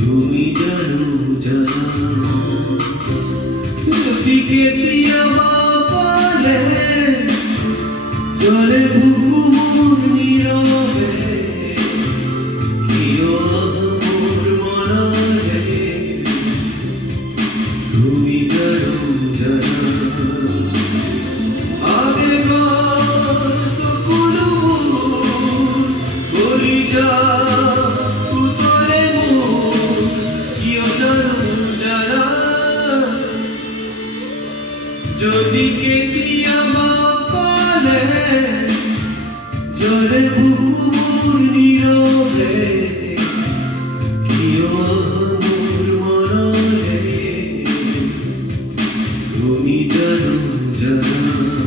তুমি জানো জানা যদি কেতিয়া বলে জলে বুকু মন নীরবে কিয় মোর মনরে তুমি জানো জানা আগে গর সকুলু বলি যা যদি কেতিয়া বলে জলে বুকু মোর নীরবে কিয় মোর মনরে তুমি জানো জানা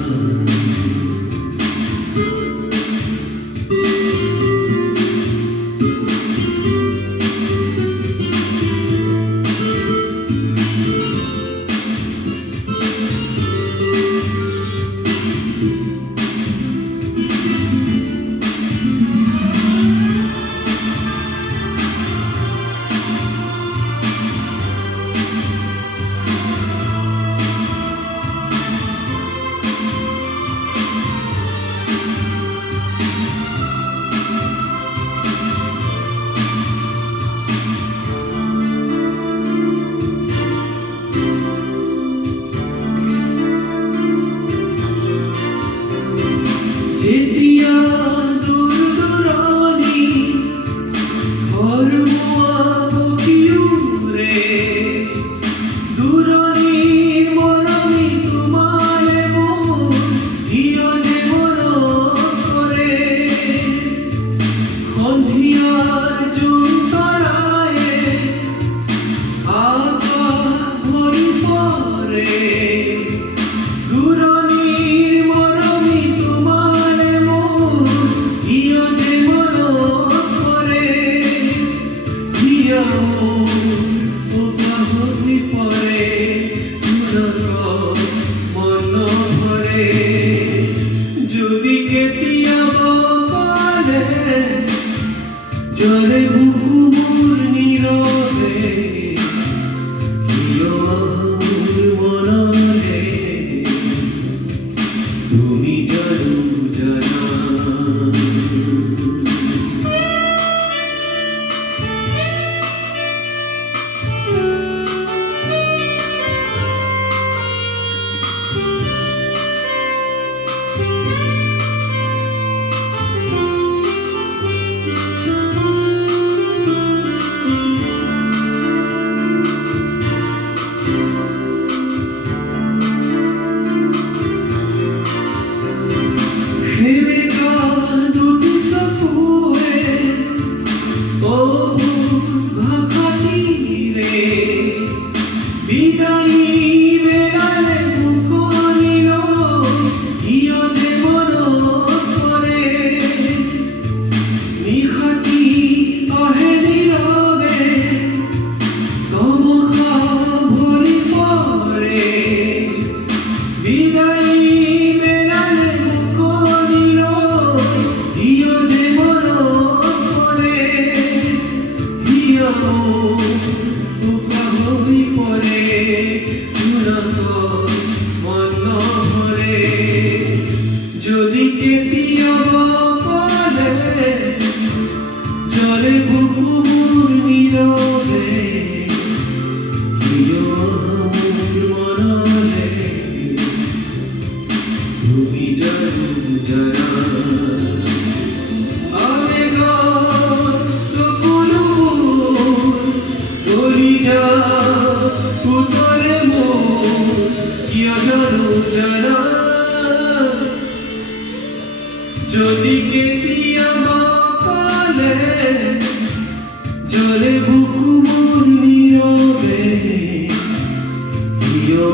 যেতিয়া দূর দূরানি হরমুয়া পখিউরে দূরনির মরমি তোমারে মন হিয় যে মনত করে সন্ধিয়ার জুন্তরায়ে আকাশ ভরি পরে দূরনির মরমি যদি কেতিয়া বলে জলে বুকু মোর নীরবে কিয় মোর মনরে তুমি জানো জানা যদি কেতিয়া বলে জলে বুকু মোর নীরবে কিয় মোর মনরে তুমি জানো জানা আগে গর সকুলু বলি যা উতরে মোর কিয় জানো জানা যদি কেতিয়া বলে জলে বুকু মোর নীরবে কিয়